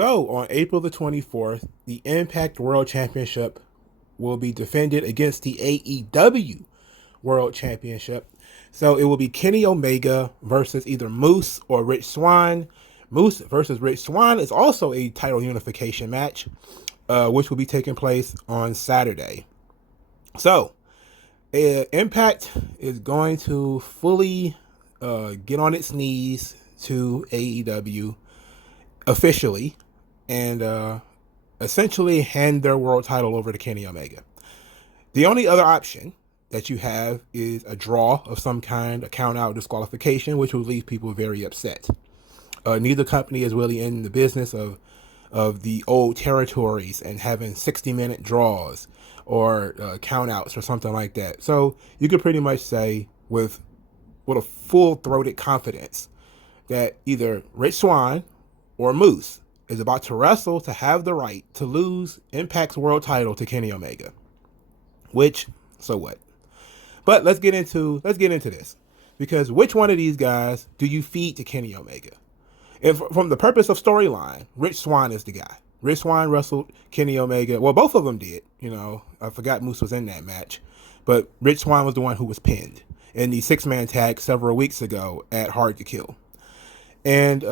So on April the 24th, the Impact World Championship will be defended against the AEW World Championship. So it will be Kenny Omega versus either Moose or Rich Swann. Moose versus Rich Swann is also a title unification match, which will be taking place on Saturday. So Impact is going to fully get on its knees to AEW officially and essentially hand their world title over to Kenny Omega. The only other option that you have is a draw of some kind, a count out disqualification, which will leave people very upset. Neither company is really in the business of the old territories and having 60-minute draws or count outs or something like that. So you could pretty much say with a full-throated confidence that either Rich Swann or Moose is about to wrestle to have the right to lose Impact's world title to Kenny Omega. Which, so what? But let's get into this, because which one of these guys do you feed to Kenny Omega? And from the purpose of storyline, Rich Swann is the guy. Rich Swann wrestled Kenny Omega. Well, both of them did. I forgot Moose was in that match, but Rich Swann was the one who was pinned in the 6-man tag several weeks ago at Hard to Kill. And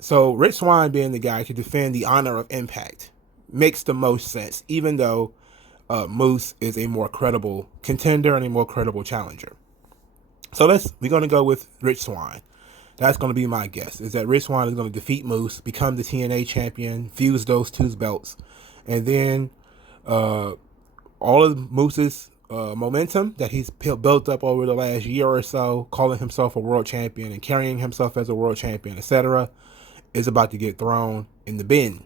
so Rich Swann being the guy to defend the honor of Impact makes the most sense, even though Moose is a more credible contender and a more credible challenger. So we're going to go with Rich Swann. That's going to be my guess, is that Rich Swann is going to defeat Moose, become the TNA champion, fuse those two belts, and then all of Moose's momentum that he's built up over the last year or so, calling himself a world champion and carrying himself as a world champion, etc., is about to get thrown in the bin.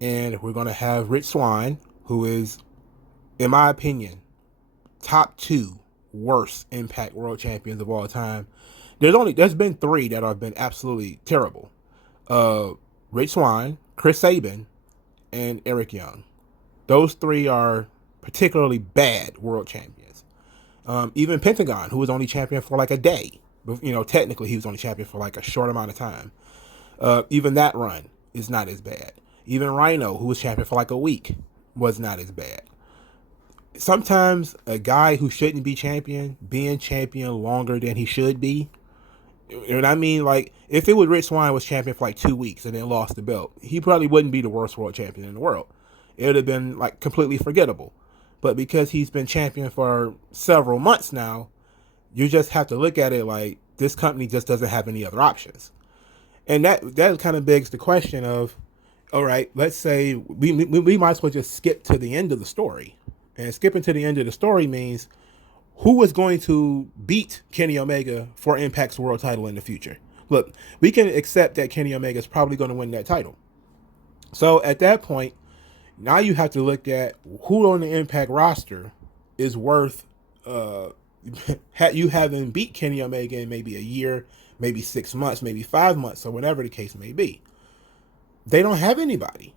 And we're going to have Rich Swann, who is, in my opinion, top 2 worst Impact World Champions of all time. There's been 3 that have been absolutely terrible. Rich Swann, Chris Sabin, and Eric Young. Those 3 are particularly bad world champions. Even Pentagon, who was only champion for like a day. Technically he was only champion for like a short amount of time. Even that run is not as bad. Even Rhino, who was champion for like a week, was not as bad. Sometimes a guy who shouldn't be champion, being champion longer than he should be. And I mean, like, if it was Rich Swann was champion for like 2 weeks and then lost the belt, he probably wouldn't be the worst world champion in the world. It would have been like completely forgettable. But because he's been champion for several months now, you just have to look at it like this company just doesn't have any other options. And that kind of begs the question of, all right, let's say we might as well just skip to the end of the story. And skipping to the end of the story means who is going to beat Kenny Omega for Impact's world title in the future? Look, we can accept that Kenny Omega is probably going to win that title. So at that point, now you have to look at who on the Impact roster is worth you having beat Kenny Omega in maybe a year, maybe 6 months, maybe 5 months, or whatever the case may be. They don't have anybody.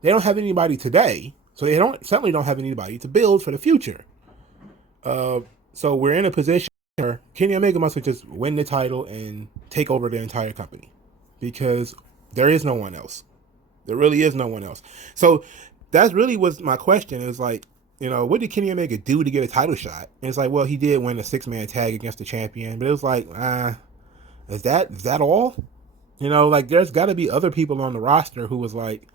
They don't have anybody today, so they certainly don't have anybody to build for the future. So we're in a position where Kenny Omega must just win the title and take over the entire company, because there is no one else. There really is no one else. So that's really was my question. Is like, what did Kenny Omega do to get a title shot? And it's like, well, he did win a 6-man tag against the champion, but it was like, is that all? Like, there's got to be other people on the roster who was like,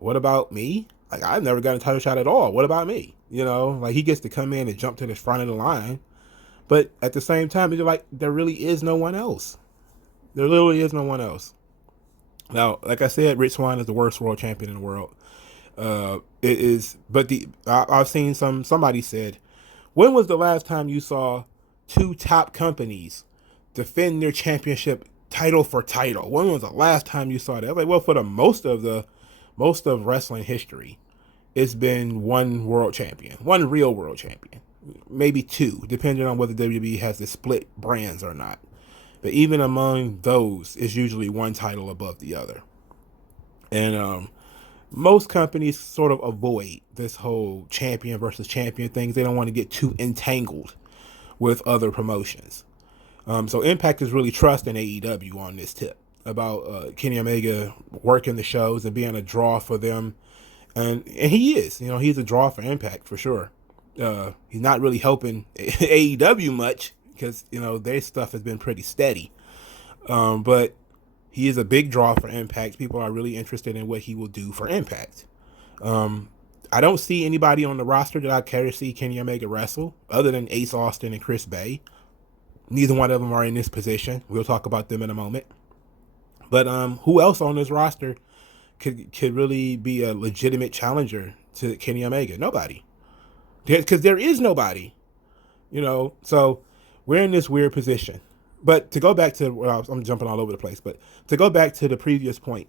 what about me? Like, I've never got a title shot at all. What about me? Like, he gets to come in and jump to the front of the line. But at the same time, you're like, there really is no one else. There literally is no one else. Now, like I said, Rich Swann is the worst world champion in the world. It is, but I've seen somebody said, when was the last time you saw 2 top companies defend their championship title for title? When was the last time you saw that? Like, well, for the most of wrestling history, it's been one world champion, one real world champion, maybe 2, depending on whether WWE has the split brands or not. But even among those, it's usually one title above the other. And most companies sort of avoid this whole champion versus champion things. They don't want to get too entangled with other promotions. So Impact is really trusting AEW on this tip. about Kenny Omega working the shows and being a draw for them, and he is. You know, he's a draw for Impact for sure. He's not really helping AEW much because you know their stuff has been pretty steady, but he is a big draw for Impact. People are really interested in what he will do for Impact. I don't see anybody on the roster that I care to see Kenny Omega wrestle other than Ace Austin and Chris Bay. Neither one of them are in this position. We'll talk about them in a moment. But who else on this roster could really be a legitimate challenger to Kenny Omega? Nobody. Because there is nobody. You know, so we're in this weird position. But to go back to, well, I'm jumping all over the place, but to go back to the previous point,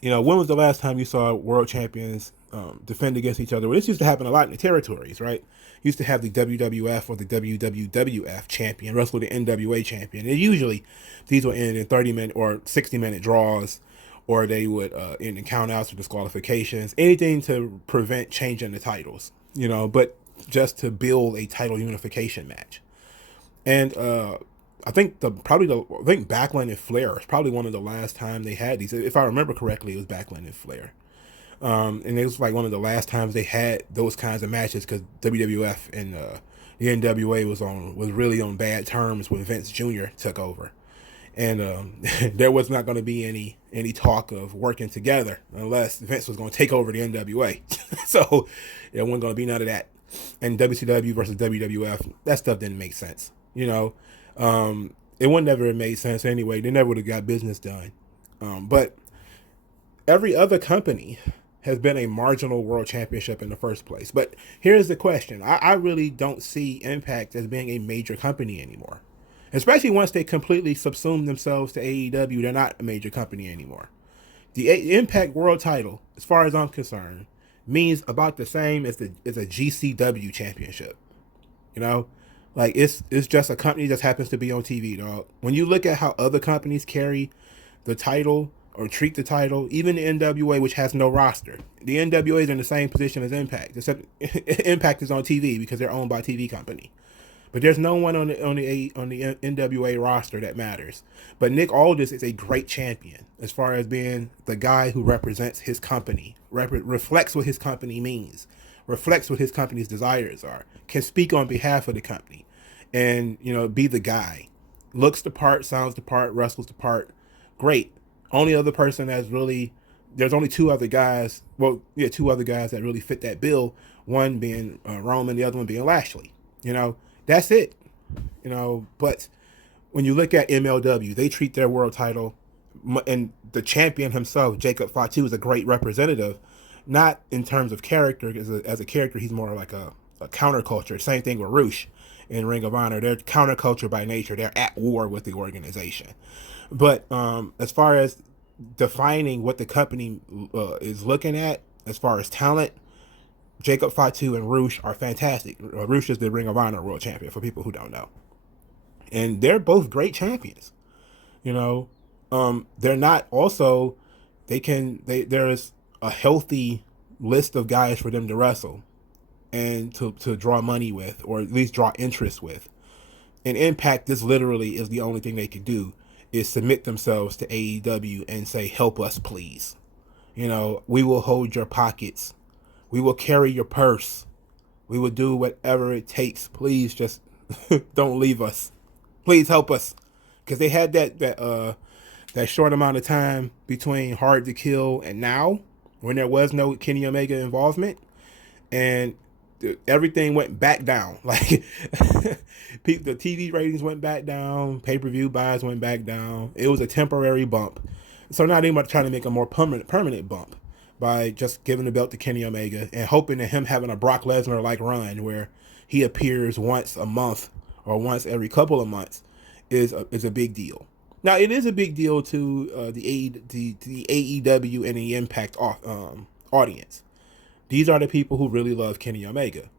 you know, when was the last time you saw world champions defend against each other? Well, this used to happen a lot in the territories, right? Used to have the WWF or the WWF champion wrestle the NWA champion. And usually these would end in 30-minute or 60-minute draws, or they would end in countouts or disqualifications, anything to prevent changing the titles, you know, but just to build a title unification match. And I think Backlund and Flair is probably one of the last time they had these. If I remember correctly, it was Backlund and Flair. And it was like one of the last times they had those kinds of matches because WWF and the NWA was really on bad terms when Vince Jr. took over. And there was not going to be any talk of working together unless Vince was going to take over the NWA. So there wasn't going to be none of that. And WCW versus WWF, that stuff didn't make sense. You know, it would never have made sense anyway. They never would have got business done. But every other company has been a marginal world championship in the first place. But here's the question. I really don't see Impact as being a major company anymore. Especially once they completely subsume themselves to AEW, they're not a major company anymore. The Impact World title, as far as I'm concerned, means about the same as a GCW championship. You know? Like, it's just a company that happens to be on TV, dog. When you look at how other companies carry the title or treat the title, even the NWA, which has no roster, the NWA is in the same position as Impact, except Impact is on TV because they're owned by a TV company. But there's no one on the NWA roster that matters. But Nick Aldis is a great champion as far as being the guy who represents his company, reflects what his company means, reflects what his company's desires are, can speak on behalf of the company, and, you know, be the guy. Looks the part, sounds the part, wrestles the part. Great. Only other person that's really, there's only two other guys that really fit that bill. One being Roman, the other one being Lashley. You know, that's it. You know, but when you look at MLW, they treat their world title, and the champion himself, Jacob Fatu, is a great representative. Not in terms of character, as a character, he's more like a counterculture. Same thing with Rush in Ring of Honor. They're counterculture by nature. They're at war with the organization. But as far as defining what the company is looking at, as far as talent, Jacob Fatu and Rush are fantastic. Rush is the Ring of Honor world champion, for people who don't know. And they're both great champions. You know, they're not also, there's a healthy list of guys for them to wrestle and to draw money with, or at least draw interest with. In Impact, this literally is the only thing they can do, is submit themselves to AEW and say, help us, please. You know, we will hold your pockets. We will carry your purse. We will do whatever it takes. Please just don't leave us. Please help us. Because they had that short amount of time between Hard to Kill and now, when there was no Kenny Omega involvement, and everything went back down. Like, the TV ratings went back down, pay-per-view buys went back down. It was a temporary bump. So now they're trying to make a more permanent bump by just giving the belt to Kenny Omega and hoping that him having a Brock Lesnar-like run where he appears once a month or once every couple of months is a big deal. Now, it is a big deal to the AEW and the Impact audience. These are the people who really love Kenny Omega.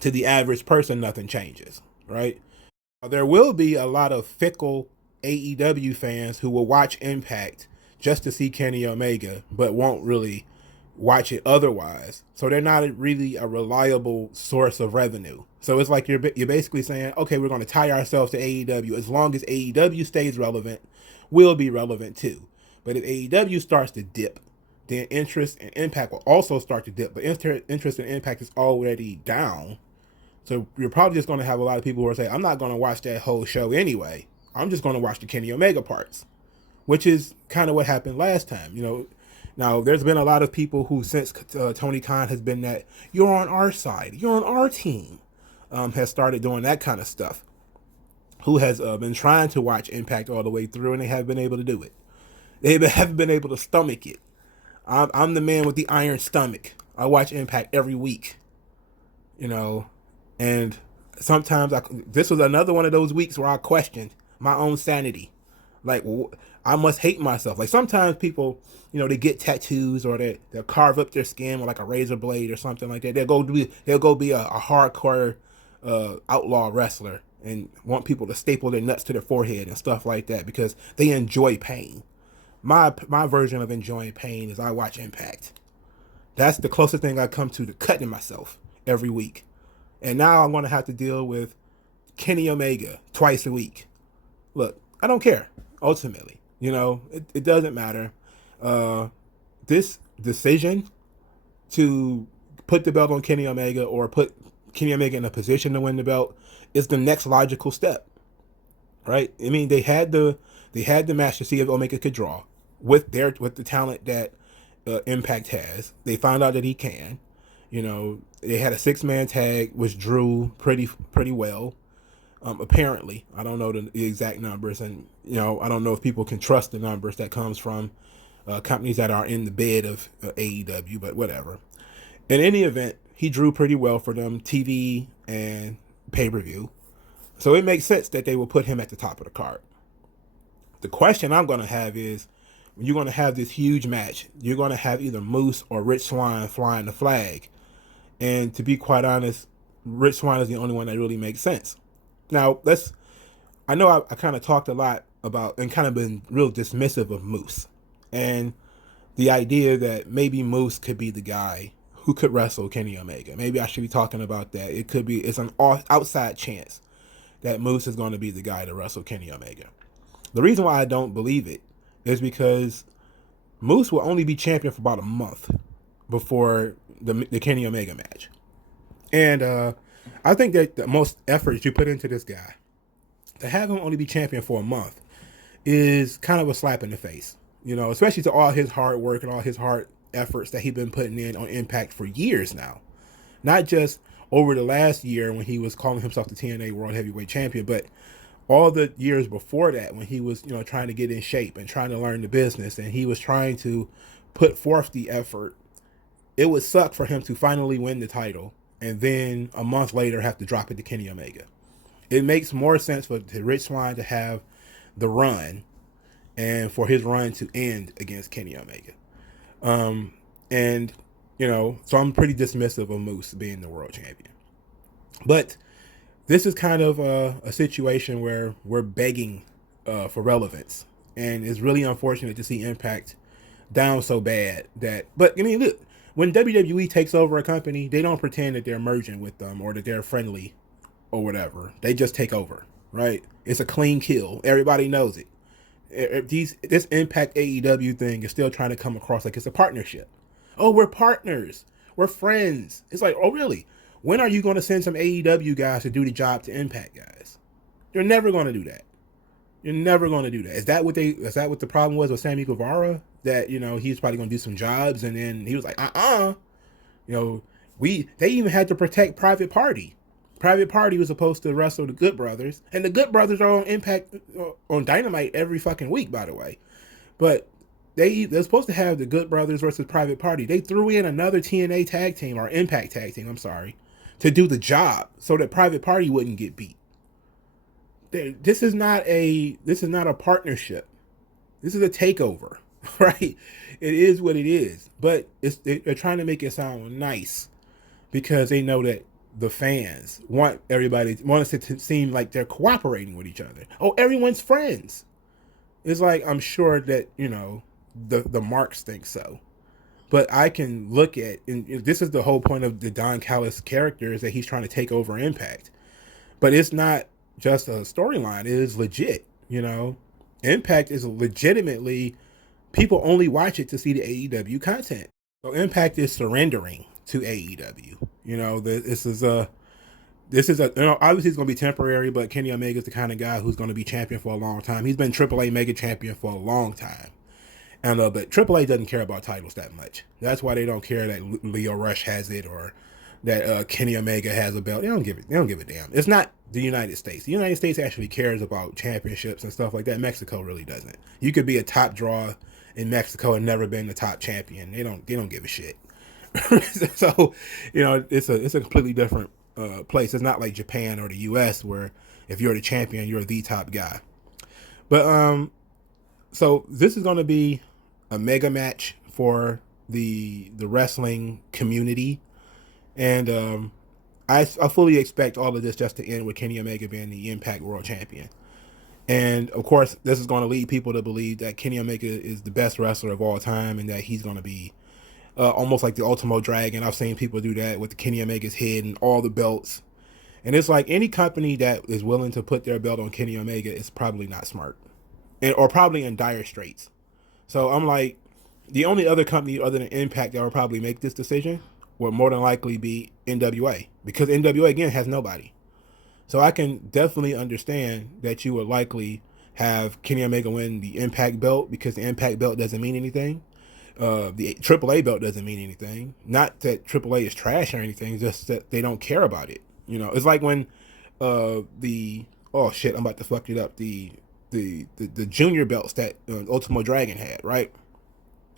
To the average person, nothing changes, right? There will be a lot of fickle AEW fans who will watch Impact just to see Kenny Omega, but won't really watch it otherwise. So they're not really a reliable source of revenue. So it's like you're basically saying, okay, we're going to tie ourselves to AEW. As long as AEW stays relevant, will be relevant too. But if AEW starts to dip, then interest and Impact will also start to dip. But interest and Impact is already down. So you're probably just going to have a lot of people who are saying, I'm not going to watch that whole show anyway. I'm just going to watch the Kenny Omega parts, which is kind of what happened last time. Now there's been a lot of people who, since Tony Khan has been that, you're on our side, you're on our team, has started doing that kind of stuff, who has been trying to watch Impact all the way through, and they haven't been able to do it. They haven't been able to stomach it. I'm the man with the iron stomach. I watch Impact every week, and sometimes this was another one of those weeks where I questioned my own sanity. Like, I must hate myself. Like, sometimes people, they get tattoos, or they'll carve up their skin with like a razor blade or something like that. They'll go be a hardcore outlaw wrestler and want people to staple their nuts to their forehead and stuff like that because they enjoy pain. My version of enjoying pain is I watch Impact. That's the closest thing I come to cutting myself every week. And now I'm going to have to deal with Kenny Omega twice a week. Look, I don't care, ultimately. It doesn't matter. This decision to put the belt on Kenny Omega or put Kenny Omega in a position to win the belt is the next logical step, right? I mean, they had the match to see if Omega could draw with the talent that Impact has. They found out that he can. They had a 6-man tag, which drew pretty well. Apparently, I don't know the exact numbers, and I don't know if people can trust the numbers that comes from companies that are in the bed of AEW, but whatever. In any event, he drew pretty well for them, TV and pay-per-view. So it makes sense that they will put him at the top of the card. The question I'm going to have is, when you're going to have this huge match, you're going to have either Moose or Rich Swann flying the flag. And to be quite honest, Rich Swann is the only one that really makes sense. Now, I know I kind of talked a lot about and kind of been real dismissive of Moose. And the idea that maybe Moose could be the guy who could wrestle Kenny Omega. Maybe I should be talking about that. It's an outside chance that Moose is going to be the guy to wrestle Kenny Omega. The reason why I don't believe it is because Moose will only be champion for about a month before the Kenny Omega match. And I think that the most effort you put into this guy, to have him only be champion for a month, is kind of a slap in the face. Especially to all his hard work and all his hard efforts that he's been putting in on Impact for years now. Not just over the last year when he was calling himself the TNA World Heavyweight Champion, but all the years before that when he was, trying to get in shape and trying to learn the business, and he was trying to put forth the effort. It would suck for him to finally win the title and then a month later have to drop it to Kenny Omega. It makes more sense for Rich Swann to have the run and for his run to end against Kenny Omega. So I'm pretty dismissive of Moose being the world champion. But this is kind of a situation where we're begging for relevance. And it's really unfortunate to see Impact down so bad but I mean, look, when WWE takes over a company, they don't pretend that they're merging with them or that they're friendly or whatever. They just take over, right? It's a clean kill. Everybody knows it. This Impact AEW thing is still trying to come across like it's a partnership. Oh, we're partners. We're friends. It's like, oh, really? When are you going to send some AEW guys to do the job to Impact guys? You're never going to do that. You're never going to do that. Is that what the problem was with Sammy Guevara? That, he's probably going to do some jobs, and then he was like, they even had to protect Private Party. Private Party was supposed to wrestle the Good Brothers, and the Good Brothers are on Impact, on Dynamite every fucking week, by the way. But they're supposed to have the Good Brothers versus Private Party. They threw in another TNA tag team, or Impact tag team, to do the job so that Private Party wouldn't get beat. This is not a partnership. This is a takeover, right? It is what it is. But they're trying to make it sound nice because they know that the fans want us to seem like they're cooperating with each other. Oh, everyone's friends. It's like, I'm sure that, the marks think so. But I can look at, and this is the whole point of the Don Callis character, is that he's trying to take over Impact. But it's not just a storyline. It is legit, Impact is legitimately, people only watch it to see the AEW content. So Impact is surrendering to AEW. This is a obviously it's going to be temporary, but Kenny Omega is the kind of guy who's going to be champion for a long time. He's been AAA Mega champion for a long time. And but AAA doesn't care about titles that much. That's why they don't care that Leo Rush has it or that Kenny Omega has a belt. They don't give it. They don't give a damn. It's not the United States. The United States actually cares about championships and stuff like that. Mexico really doesn't. You could be a top draw in Mexico and never been the top champion. They don't give a shit. So, it's a completely different place. It's not like Japan or the U.S. where if you're the champion, you're the top guy. But so this is going to be a mega match for the wrestling community, and I fully expect all of this just to end with Kenny Omega being the Impact World Champion. And of course, this is going to lead people to believe that Kenny Omega is the best wrestler of all time, and that he's going to be almost like the Ultimo Dragon. I've seen people do that with Kenny Omega's head and all the belts. And it's like any company that is willing to put their belt on Kenny Omega is probably not smart, or probably in dire straits. So I'm like, the only other company other than Impact that would probably make this decision would more than likely be NWA, because NWA again has nobody. So I can definitely understand that you would likely have Kenny Omega win the Impact belt, because the Impact belt doesn't mean anything. The AAA belt doesn't mean anything. Not that AAA is trash or anything, just that they don't care about it. It's like when oh shit, I'm about to fuck it up. The junior belts that Ultimo Dragon had, right?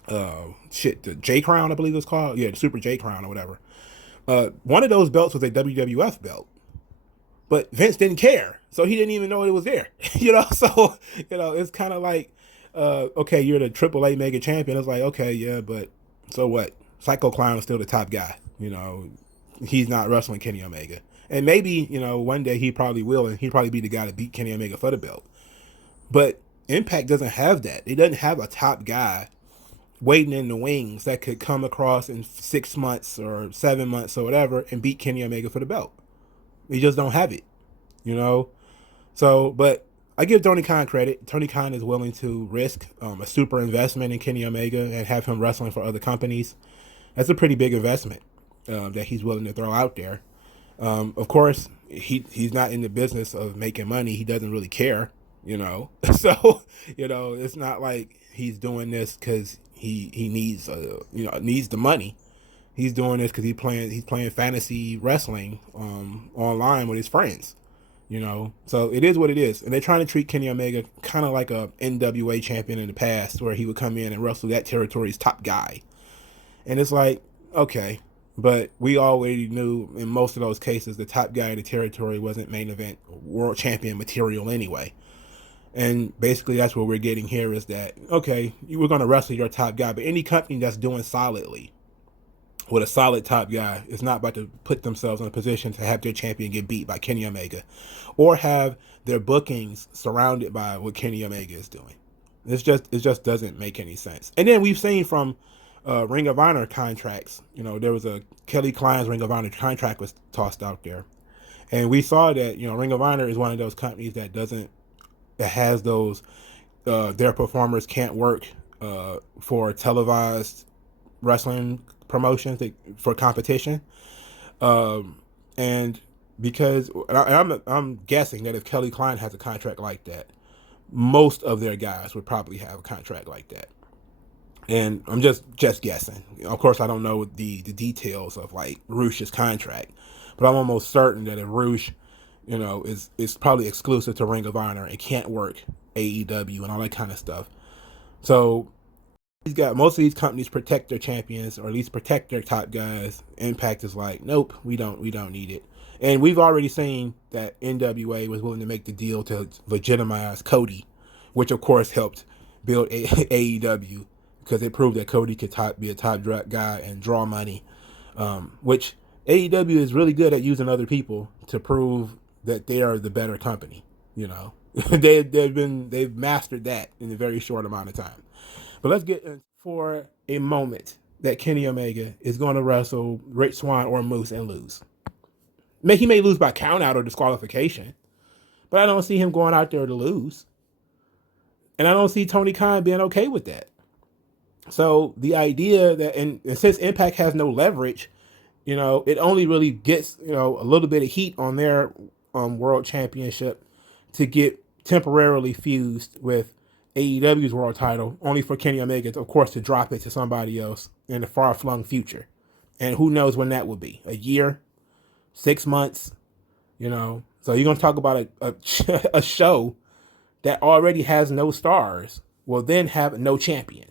The J Crown, I believe it was called. Yeah, the Super J Crown or whatever. One of those belts was a WWF belt, but Vince didn't care, so he didn't even know it was there. So it's kind of like, okay, you're the AAA Mega Champion. It's like, okay, yeah, but so what? Psycho Clown is still the top guy. He's not wrestling Kenny Omega, and maybe one day he probably will, and he'd probably be the guy to beat Kenny Omega for the belt. But Impact doesn't have that. It doesn't have a top guy waiting in the wings that could come across in 6 months or 7 months or whatever and beat Kenny Omega for the belt. They just don't have it, So, but I give Tony Khan credit. Tony Khan is willing to risk a super investment in Kenny Omega and have him wrestling for other companies. That's a pretty big investment that he's willing to throw out there. Of course, he's not in the business of making money. He doesn't really care, So, it's not like he's doing this because he needs needs the money. He's doing this because he's playing fantasy wrestling online with his friends. So it is what it is. And they're trying to treat Kenny Omega kind of like a NWA champion in the past, where he would come in and wrestle that territory's top guy. And it's like, okay, but we already knew in most of those cases the top guy in the territory wasn't main event world champion material anyway. And basically that's what we're getting here, is that, okay, we're going to wrestle your top guy, but any company that's doing solidly with a solid top guy is not about to put themselves in a position to have their champion get beat by Kenny Omega, or have their bookings surrounded by what Kenny Omega is doing. It just doesn't make any sense. And then we've seen from Ring of Honor contracts, there was a Kelly Klein's Ring of Honor contract was tossed out there, and we saw that Ring of Honor is one of those companies that has those their performers can't work for televised wrestling promotions for competition, and because I'm guessing that if Kelly Klein has a contract like that, most of their guys would probably have a contract like that. And I'm just guessing. Of course, I don't know the details of like Rush's contract, but I'm almost certain that if Rush, is probably exclusive to Ring of Honor and can't work AEW and all that kind of stuff. So he's got, most of these companies protect their champions, or at least protect their top guys. Impact is like, nope, we don't need it. And we've already seen that NWA was willing to make the deal to legitimize Cody, which of course helped build AEW, because it proved that Cody could be a top guy and draw money, which AEW is really good at using other people to prove that they are the better company. They've mastered that in a very short amount of time. But let's get for a moment that Kenny Omega is going to wrestle Rich Swann or Moose and lose. He may lose by count out or disqualification, but I don't see him going out there to lose. And I don't see Tony Khan being okay with that. So the idea that, and since Impact has no leverage, it only really gets, a little bit of heat on their world championship to get temporarily fused with AEW's world title, only for Kenny Omega, of course, to drop it to somebody else in the far-flung future. And who knows when that will be? A year? 6 months? So you're going to talk about a show that already has no stars, will then have no champion.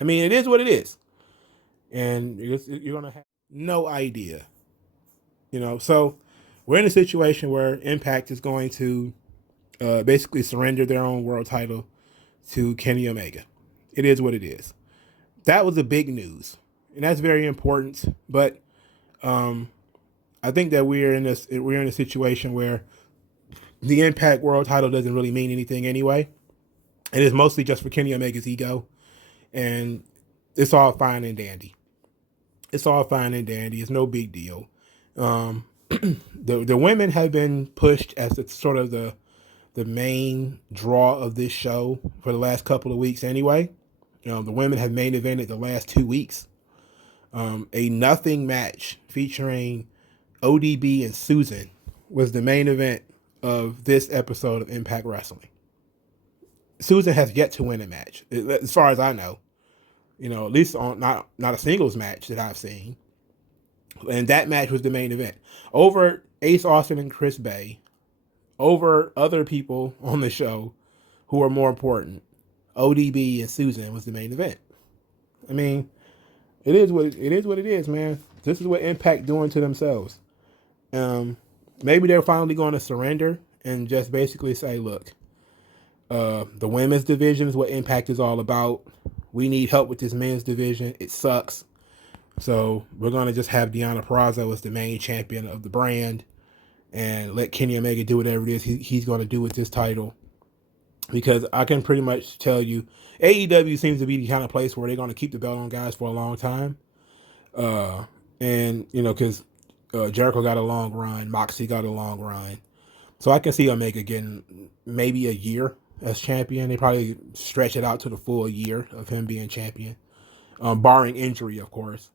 I mean, it is what it is. And you're going to have no idea. So we're in a situation where Impact is going to basically surrender their own world title to Kenny Omega. It is what it is. That was the big news. And that's very important. But I think that we're in a situation where the Impact World title doesn't really mean anything anyway. It is mostly just for Kenny Omega's ego. And it's all fine and dandy. It's no big deal. The women have been pushed as sort of the main draw of this show for the last couple of weeks anyway. The women have main evented the last 2 weeks. A nothing match featuring ODB and Susan was the main event of this episode of Impact Wrestling. Susan has yet to win a match, as far as I know. At least on not a singles match that I've seen. And that match was the main event. Over Ace Austin and Chris Bay, over other people on the show who are more important, ODB and Susan was the main event. I mean, it is what it is, man. This is what Impact doing to themselves. Maybe they're finally going to surrender and just basically say, look, the women's division is what Impact is all about. We need help with this men's division. It sucks. So we're going to just have Deonna Purrazzo as the main champion of the brand and let Kenny Omega do whatever it is he's going to do with this title. Because I can pretty much tell you, AEW seems to be the kind of place where they're going to keep the belt on guys for a long time. Because Jericho got a long run, Moxley got a long run. So I can see Omega getting maybe a year as champion. They probably stretch it out to the full year of him being champion, barring injury, of course.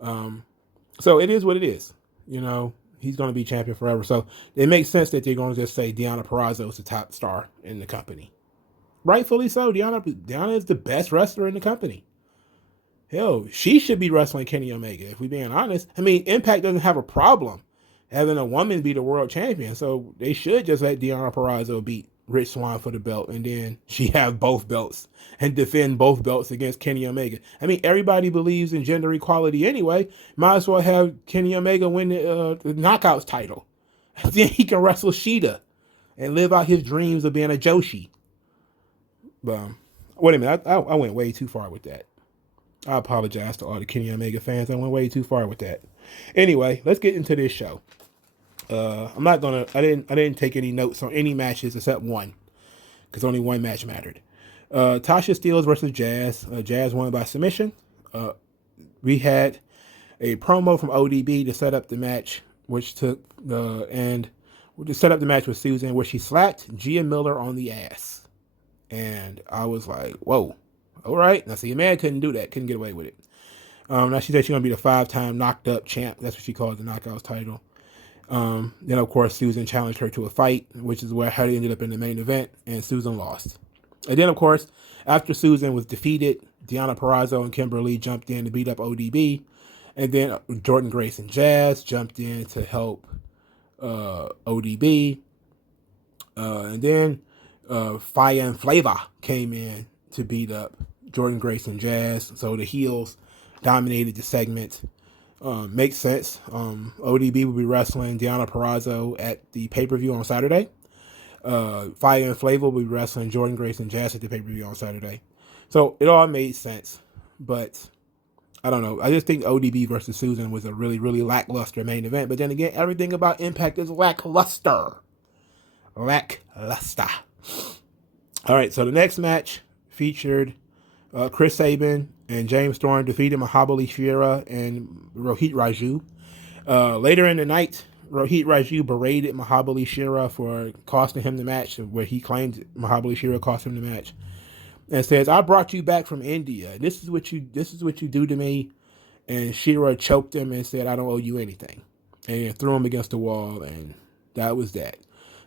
So it is what it is. He's going to be champion forever. So it makes sense that they're going to just say Deonna Purrazzo is the top star in the company. Rightfully so. Deonna is the best wrestler in the company. Hell, she should be wrestling Kenny Omega, if we're being honest. I mean, Impact doesn't have a problem having a woman be the world champion, so they should just let Deonna Purrazzo beat Rich Swann for the belt, and then she have both belts and defend both belts against Kenny Omega. I mean, everybody believes in gender equality anyway. Might as well have Kenny Omega win the Knockouts title. Then he can wrestle Shida and live out his dreams of being a Joshi. But wait a minute, I went way too far with that. I apologize to all the Kenny Omega fans. I went way too far with that. Anyway, let's get into this show. I didn't take any notes on any matches except one, because only one match mattered. Tasha Steelz versus Jazz. Jazz won by submission. We had a promo from ODB to set up the match, which to set up the match with Susan, where she slapped Gia Miller on the ass. And I was like, whoa, all right. Now, see, a man couldn't do that, couldn't get away with it. Now she said she's going to be the 5-time knocked up champ. That's what she called the Knockouts title. Then, of course, Susan challenged her to a fight, which is where Hardy ended up in the main event, and Susan lost. And then, of course, after Susan was defeated, Deonna Purrazzo and Kimberly jumped in to beat up ODB. And then Jordynne Grace and Jazz jumped in to help ODB. And then Fire and Flavor came in to beat up Jordynne Grace and Jazz. So the heels dominated the segment. Makes sense. ODB will be wrestling Deonna Purrazzo at the pay-per-view on Saturday. Fire and Flavor will be wrestling Jordynne Grace and Jazz at the pay-per-view on Saturday. So it all made sense. But I don't know. I just think ODB versus Susan was a really, really lackluster main event. But then again, everything about Impact is lackluster. Lackluster. All right, so the next match featured Chris Sabin and James Storm defeated Mahabali Shera and Rohit Raju. Later in the night, Rohit Raju berated Mahabali Shira for costing him the match, where he claimed Mahabali Shira cost him the match, and says, "I brought you back from India. This is what you do to me." And Shira choked him and said, "I don't owe you anything," and threw him against the wall, and that was that.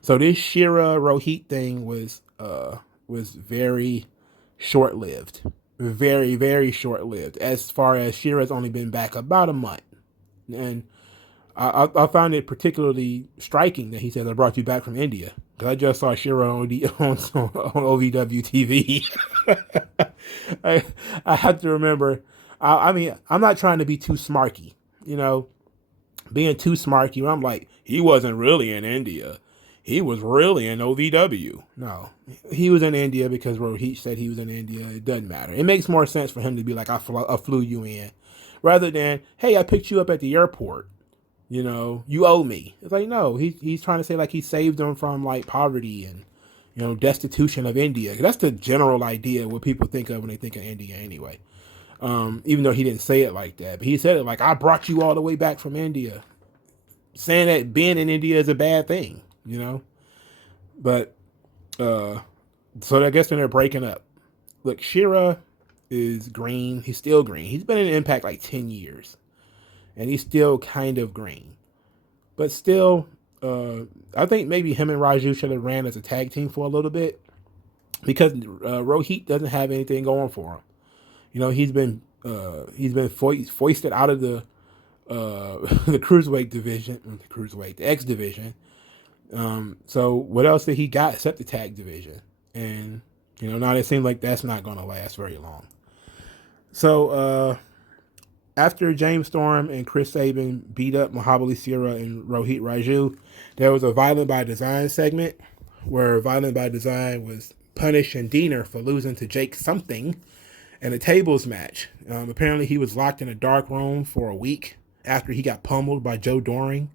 So this Shira Rohit thing was very short lived, very short lived. As far as Shira's only been back about a month, and I found it particularly striking that he said, "I brought you back from India." Because I just saw Shira on OVW TV. I have to remember. I mean, I'm not trying to be too smarky, you know, being too smarky. Where I'm like, he wasn't really in India. He was really in OVW. No, he was in India because Rohit said he was in India. It doesn't matter. It makes more sense for him to be like, I flew you in, rather than, hey, I picked you up at the airport. You know, you owe me. It's like, no, he's trying to say like he saved them from like poverty and, you know, destitution of India. That's the general idea what people think of when they think of India anyway. Even though he didn't say it like that, but he said it like, I brought you all the way back from India, saying that being in India is a bad thing, you know. But so I guess then they're breaking up. Look, Shira is green. He's still green. He's been in Impact like 10 years. And he's still kind of green. But still, I think maybe him and Raju should have ran as a tag team for a little bit. Because Rohit doesn't have anything going for him. You know, he's been foisted out of the the cruiserweight division, the X division. So what else did he got except the tag division? And, you know, now it seems like that's not going to last very long. So, after James Storm and Chris Sabin beat up Mahabali Shira and Rohit Raju, there was a Violent by Design segment where Violent by Design was punishing Diener for losing to Jake something in a tables match. Apparently, he was locked in a dark room for a week after he got pummeled by Joe Doring.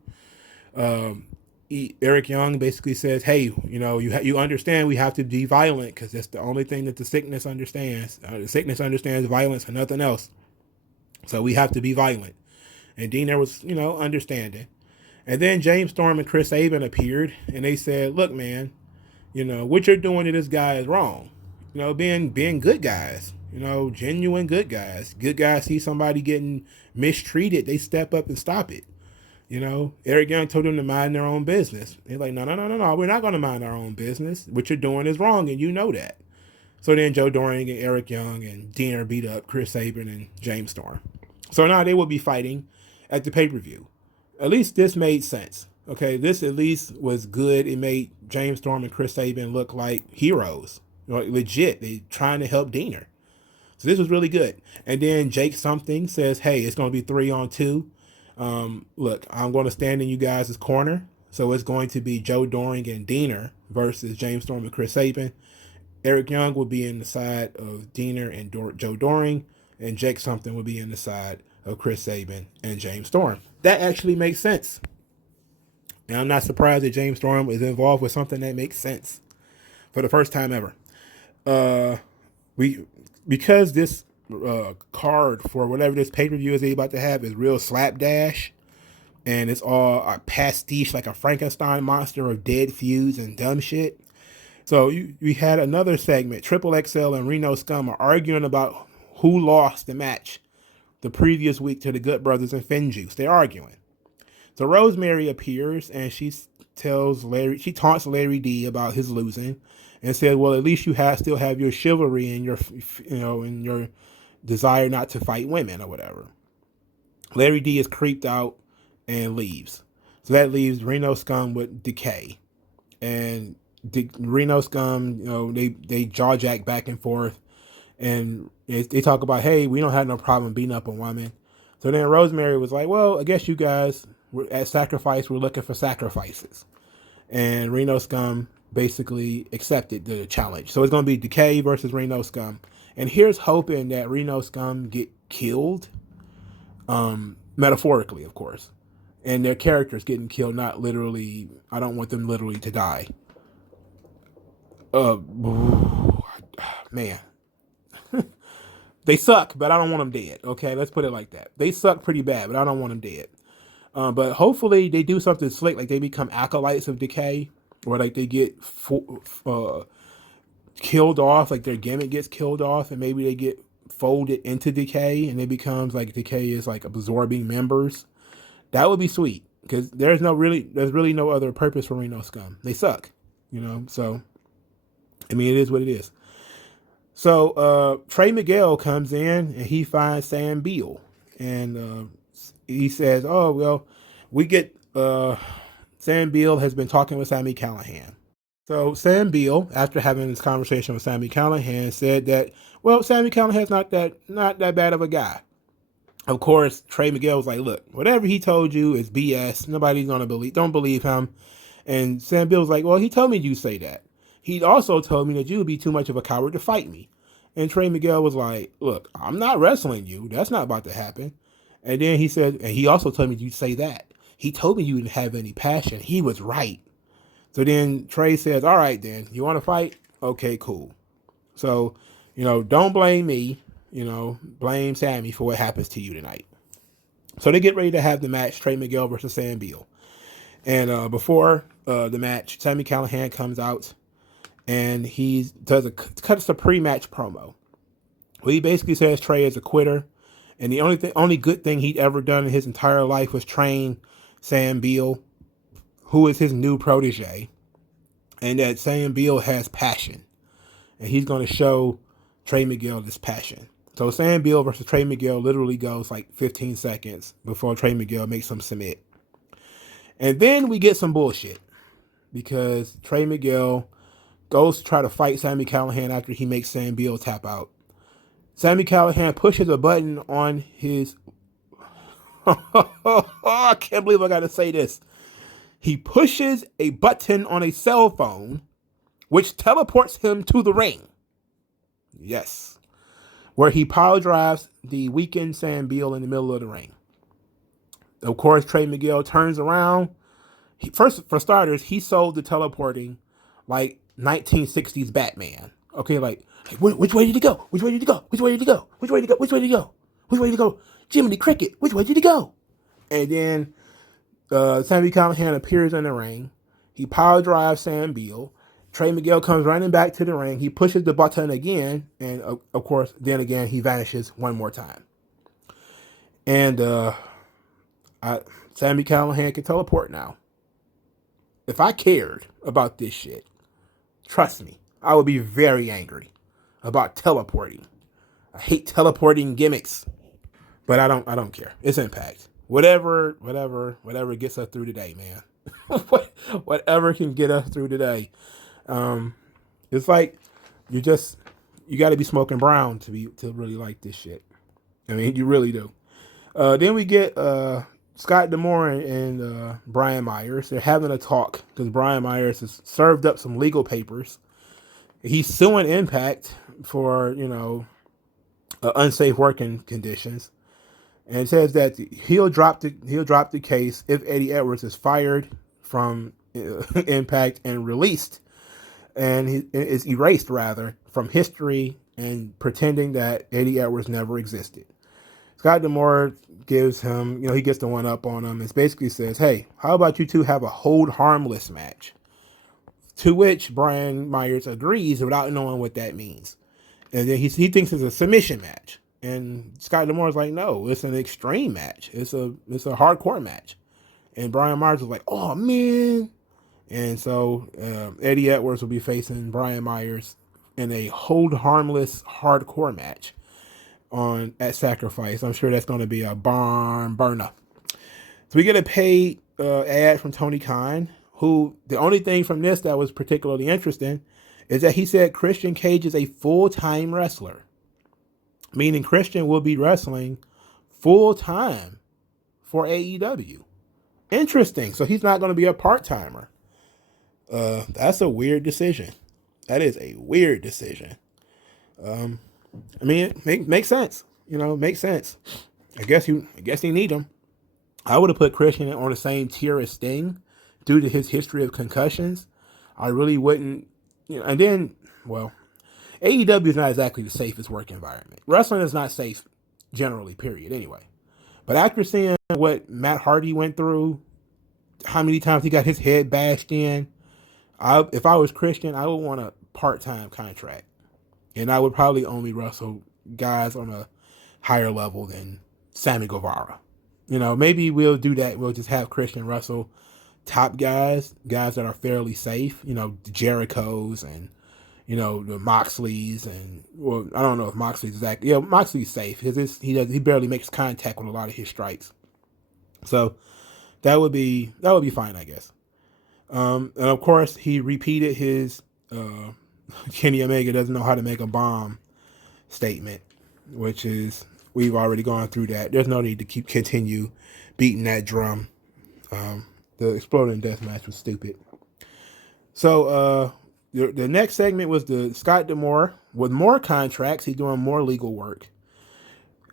Eric Young basically says, "Hey, you know, you understand we have to be violent because that's the only thing that the sickness understands. The sickness understands violence and nothing else. So we have to be violent." And Diener was, you know, understanding. And then James Storm and Chris Sabin appeared, and they said, "Look, man, you know, what you're doing to this guy is wrong. You know, being good guys, you know, genuine good guys. Good guys see somebody getting mistreated, they step up and stop it. You know, Eric Young told them to mind their own business. They're like, no, we're not going to mind our own business. What you're doing is wrong, and you know that." So then Joe Doring and Eric Young and Diener beat up Chris Sabin and James Storm. So now they will be fighting at the pay-per-view. At least this made sense. Okay, this at least was good. It made James Storm and Chris Sabin look like heroes. You know, legit. They trying to help Diener. So this was really good. And then Jake something says, "Hey, it's going to be 3-on-2. Look, I'm going to stand in you guys' corner. So it's going to be Joe Doring and Diener versus James Storm and Chris Sabin. Eric Young will be in the side of Diener and Joe Doring, and Jake something will be in the side of Chris Sabin and James Storm." That actually makes sense. And I'm not surprised that James Storm is involved with something that makes sense for the first time ever. Because this card for whatever this pay-per-view is they about to have is real slapdash, and it's all a pastiche like a Frankenstein monster of dead feuds and dumb shit. So we had another segment. Triple XL and Reno Scum are arguing about who lost the match the previous week to the Good Brothers and Finjuice. They're arguing. So Rosemary appears and she taunts Larry D about his losing, and said, "Well, at least you still have your chivalry and your desire not to fight women or whatever." Larry D is creeped out and leaves. So that leaves Reno Scum with Decay. And Reno Scum, you know, they jaw jack back and forth, and they talk about, "Hey, we don't have no problem beating up a woman." So then Rosemary was like, "Well, I guess you guys at Sacrifice were looking for sacrifices," and Reno Scum basically accepted the challenge. So it's going to be Decay versus Reno Scum, and here's hoping that Reno Scum get killed, metaphorically, of course, and their characters getting killed, not literally. I don't want them literally to die. Man, they suck, but I don't want them dead. Okay, let's put it like that. They suck pretty bad, but I don't want them dead. But hopefully they do something slick, like they become acolytes of Decay, or like they get killed off, like their gimmick gets killed off, and maybe they get folded into Decay, and it becomes like Decay is like absorbing members. That would be sweet, because there's really no other purpose for Reno Scum. They suck, So, I mean, it is what it is. So Trey Miguel comes in and he finds Sam Beal, and he says, "Oh well, we get Sam Beal has been talking with Sami Callihan." So Sam Beal, after having this conversation with Sami Callihan, said that, well, Sami Callihan's not that bad of a guy. Of course, Trey Miguel was like, "Look, whatever he told you is BS. Nobody's gonna don't believe him." And Sam Beal was like, "Well, he told me you say that. He also told me that you would be too much of a coward to fight me." And Trey Miguel was like, "Look, I'm not wrestling you. That's not about to happen." And then he said, and he also told me you say that. He told me you didn't have any passion. He was right. So then Trey says, "All right, then, you want to fight? Okay, cool. So, don't blame me. Blame Sammy for what happens to you tonight." So they get ready to have the match, Trey Miguel versus Sam Beal. And before the match, Sami Callihan comes out and he cuts a pre-match promo. Well, he basically says Trey is a quitter, and the only good thing he'd ever done in his entire life was train Sam Beal, who is his new protege, and that Sam Beal has passion, and he's going to show Trey Miguel this passion. So Sam Beal versus Trey Miguel literally goes like 15 seconds before Trey Miguel makes him submit. And then we get some bullshit, because Trey Miguel goes to try to fight Sami Callihan after he makes Sam Beal tap out. Sami Callihan pushes a button on his... I can't believe I got to say this. He pushes a button on a cell phone, which teleports him to the ring. Yes. Where he power drives the weakened Sam Beal in the middle of the ring. Of course, Trey Miguel turns around. First, for starters, he sold the teleporting like 1960s Batman. Okay, like which way did he go? Which way did he go? Which way did he go? Which way did he go? Which way did he go? Which way did he go? Jiminy Cricket, which way did he go? And then Sami Callihan appears in the ring. He power drives Sam Beal. Trey Miguel comes running back to the ring. He pushes the button again, and of course, then again, he vanishes one more time. And Sami Callihan can teleport now. If I cared about this shit, trust me, I would be very angry about teleporting. I hate teleporting gimmicks, but I don't care. It's Impact. Whatever gets us through today, man. Whatever can get us through today. It's like you got to be smoking brown to really like this shit. I mean, you really do. Then we get Scott D'Amore and Brian Myers. They're having a talk because Brian Myers has served up some legal papers. He's suing Impact for unsafe working conditions, and says that he'll drop the case if Eddie Edwards is fired from Impact and released, and he is erased rather from history, and pretending that Eddie Edwards never existed. Scott D'Amore gives him, he gets the one up on him, and basically says, "Hey, how about you two have a hold harmless match?" To which Brian Myers agrees without knowing what that means. And then he thinks it's a submission match. And Scott D'Amore's like, "No, it's an extreme match. It's a hardcore match." And Brian Myers was like, "Oh, man." And so Eddie Edwards will be facing Brian Myers in a hold harmless hardcore match at Sacrifice. I'm sure that's going to be a barn burner. So we get a paid ad from Tony Khan, who the only thing from this that was particularly interesting is that he said Christian Cage is a full-time wrestler, meaning Christian will be wrestling full-time for AEW. Interesting. So he's not going to be a part-timer. That's a weird decision. That is a weird decision. I mean, it makes sense. Makes sense. I guess you need him. I would have put Christian on the same tier as Sting due to his history of concussions. I really wouldn't, and then, well, AEW is not exactly the safest work environment. Wrestling is not safe generally, period, anyway. But after seeing what Matt Hardy went through, how many times he got his head bashed in, if I was Christian, I would want a part-time contract. And I would probably only wrestle guys on a higher level than Sammy Guevara. Maybe we'll do that. We'll just have Christian wrestle top guys that are fairly safe, the Jerichos and, the Moxleys and, well, I don't know if Moxley's exactly, Moxley's safe because he barely makes contact with a lot of his strikes. So that would be fine, I guess. And of course he repeated his, Kenny Omega doesn't know how to make a bomb statement, which is, we've already gone through that. There's no need to continue beating that drum. The Exploding Death Match was stupid. So the next segment was the Scott D'Amore with more contracts. He's doing more legal work.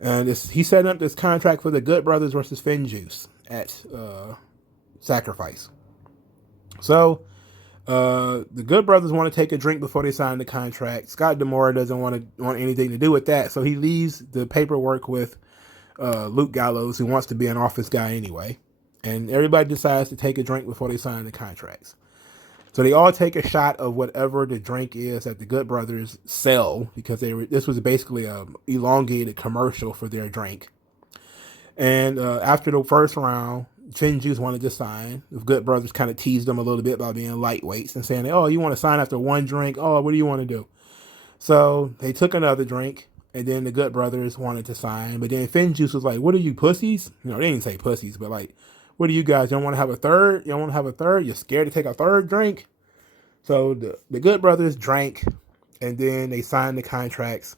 And he's setting up this contract for the Good Brothers versus FinJuice at Sacrifice. So the Good Brothers want to take a drink before they sign the contract. Scott D'Amore doesn't want anything to do with that, so he leaves the paperwork with Luke Gallows, who wants to be an office guy anyway. And everybody decides to take a drink before they sign the contracts. So they all take a shot of whatever the drink is that the Good Brothers sell, because this was basically a elongated commercial for their drink. And after the first round, FinJuice wanted to sign. The Good Brothers kind of teased them a little bit by being lightweights and saying, "Oh, you want to sign after one drink? Oh, what do you want to do?" So they took another drink, and then the Good Brothers wanted to sign. But then FinJuice was like, "What are you, pussies?" They didn't say pussies, but like, "What are you guys? You don't want to have a third? You don't want to have a third? You're scared to take a third drink?" So the Good Brothers drank, and then they signed the contracts.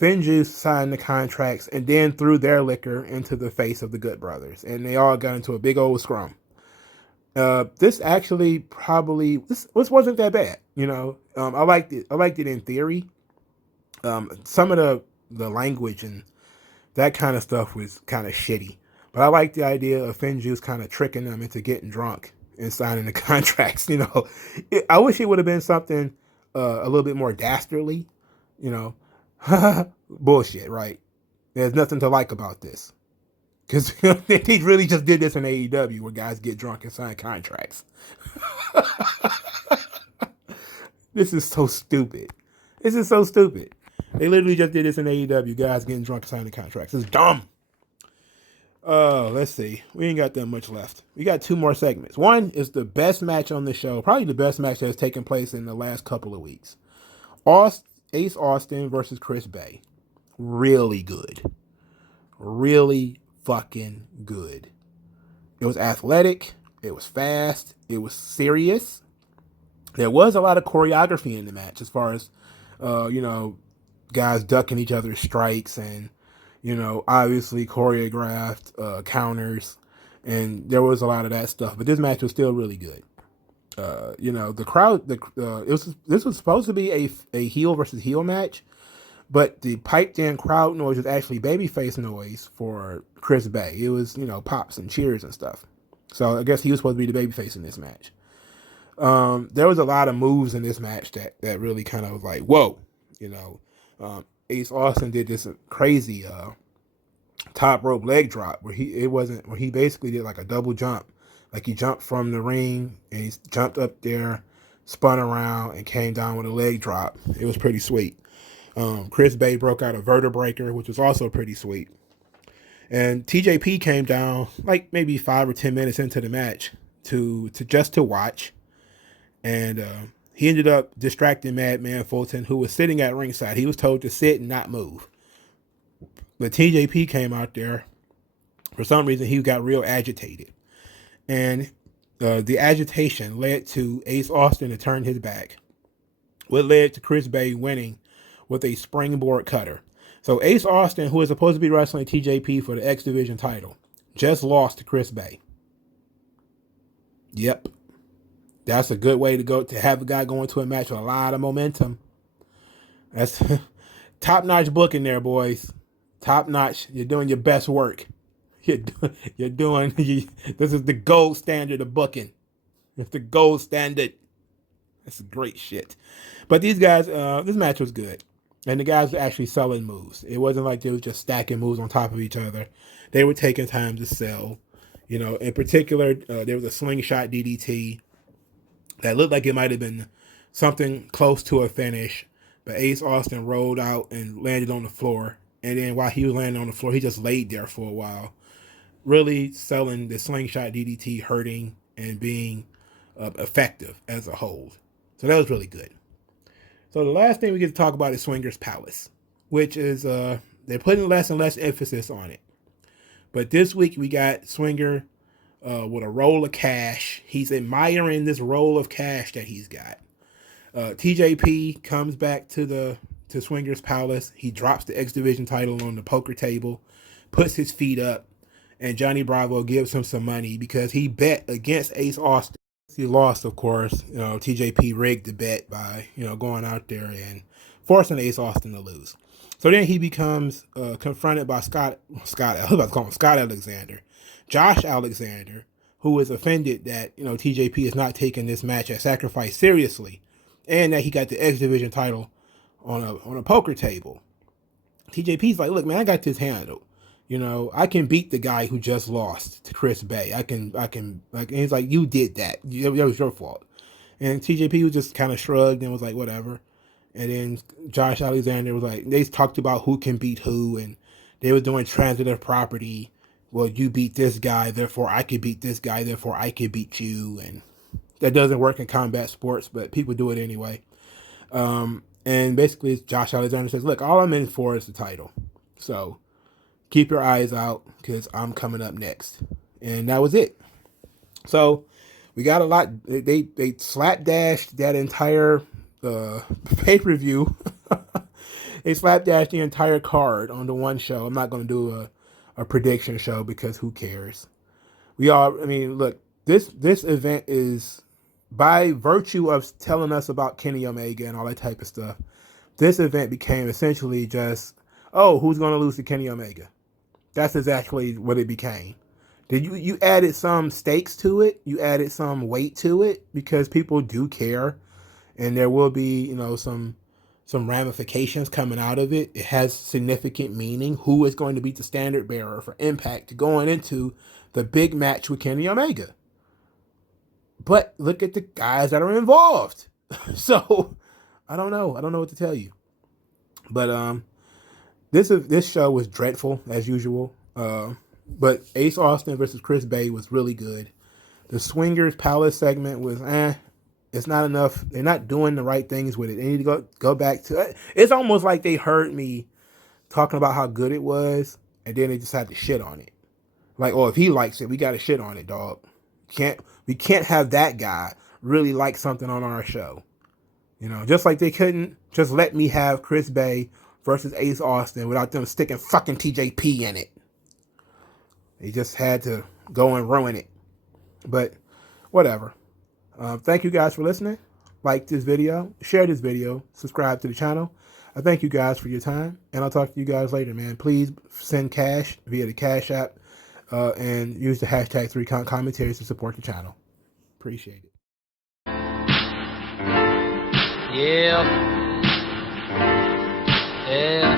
FinJuice signed the contracts and then threw their liquor into the face of the Good Brothers, and they all got into a big old scrum. This actually this wasn't that bad, I liked it. I liked it in theory. Some of the language and that kind of stuff was kind of shitty, but I liked the idea of FinJuice kind of tricking them into getting drunk and signing the contracts. I wish it would have been something a little bit more dastardly, bullshit, right? There's nothing to like about this. Because he really just did this in AEW, where guys get drunk and sign contracts. This is so stupid. This is so stupid. They literally just did this in AEW, guys getting drunk and signing contracts. It's dumb. Let's see. We ain't got that much left. We got two more segments. One is the best match on the show, probably the best match that has taken place in the last couple of weeks. Ace Austin versus Chris Bay. Really good. Really fucking good. It was athletic. It was fast. It was serious. There was a lot of choreography in the match, as far as, guys ducking each other's strikes and, obviously choreographed counters. And there was a lot of that stuff. But this match was still really good. The crowd, this was supposed to be a heel versus heel match, but the piped in crowd noise was actually babyface noise for Chris Bay. It was, pops and cheers and stuff. So I guess he was supposed to be the babyface in this match. There was a lot of moves in this match that really kind of was like, whoa, Ace Austin did this crazy top rope leg drop where he basically did like a double jump. Like he jumped from the ring and he jumped up there, spun around, and came down with a leg drop. It was pretty sweet. Chris Bay broke out a vertebreaker, which was also pretty sweet. And TJP came down like maybe 5 or 10 minutes into the match to watch. And he ended up distracting Madman Fulton, who was sitting at ringside. He was told to sit and not move. But TJP came out there. For some reason, he got real agitated. And the agitation led to Ace Austin to turn his back, what led to Chris Bay winning with a springboard cutter. So Ace Austin, who is supposed to be wrestling TJP for the X Division title, just lost to Chris Bay. Yep. That's a good way to have a guy go into a match with a lot of momentum. That's top-notch booking there, boys. Top-notch. You're doing your best work. You're doing, this is the gold standard of booking. It's the gold standard. That's great shit. But these guys, this match was good. And the guys were actually selling moves. It wasn't like they was just stacking moves on top of each other. they were taking time to sell. You know, in particular, there was a slingshot DDT that looked like it might have been something close to a finish, but Ace Austin rolled out and landed on the floor. And then while he was landing on the floor, he just laid there for a while, really selling the slingshot DDT, hurting and being effective as a whole. So that was really good. So the last thing we get to talk about is Swingers Palace, which is they're putting less and less emphasis on it. But this week we got Swinger with a roll of cash. He's admiring this roll of cash that he's got. TJP comes back to Swingers Palace. He drops the X Division title on the poker table, puts his feet up, and Johnny Bravo gives him some money because he bet against Ace Austin. He lost, of course. You know, TJP rigged the bet by, you know, going out there and forcing Ace Austin to lose. So then he becomes confronted by Scott Alexander, Josh Alexander, who is offended that, you know, TJP is not taking this match at Sacrifice seriously, and that he got the X Division title on a poker table. TJP's like, look, man, I got this handled. You know, I can beat the guy who just lost to Chris Bay. I can, and he's like, you did that. That was your fault. And TJP was just kind of shrugged and was like, whatever. And then Josh Alexander was like, they talked about who can beat who, and they were doing transitive property. Well, you beat this guy, therefore I could beat this guy, therefore I could beat you. And that doesn't work in combat sports, but people do it anyway. And basically Josh Alexander says, look, all I'm in for is the title. So keep your eyes out because I'm coming up next. And that was it. So we got a lot. They slapdashed that entire pay-per-view. They slapdashed the entire card on the one show. I'm not going to do a prediction show because who cares? Look, this event is, by virtue of telling us about Kenny Omega and all that type of stuff, this event became essentially just, oh, who's going to lose to Kenny Omega? That's exactly what it became. You added some stakes to it. You added some weight to it because people do care, and there will be, you know, some ramifications coming out of it. It has significant meaning. Who is going to be the standard bearer for Impact going into the big match with Kenny Omega? But look at the guys that are involved. So I don't know. I don't know what to tell you. But this show was dreadful as usual. But Ace Austin versus Chris Bay was really good. The Swingers Palace segment was it's not enough. They're not doing the right things with it. They need to go back to it. It's almost like they heard me talking about how good it was, and then they just had to shit on it. Like, oh, if he likes it, we got to shit on it, dog. We can't have that guy really like something on our show. You know, just like they couldn't just let me have Chris Bay versus Ace Austin without them sticking fucking TJP in it. They just had to go and ruin it. But whatever. Thank you guys for listening. Like this video, share this video, subscribe to the channel. I thank you guys for your time, and I'll talk to you guys later, man. Please send cash via the Cash App and use the hashtag 3Count Commentaries to support the channel. Appreciate it. Yeah. Yeah.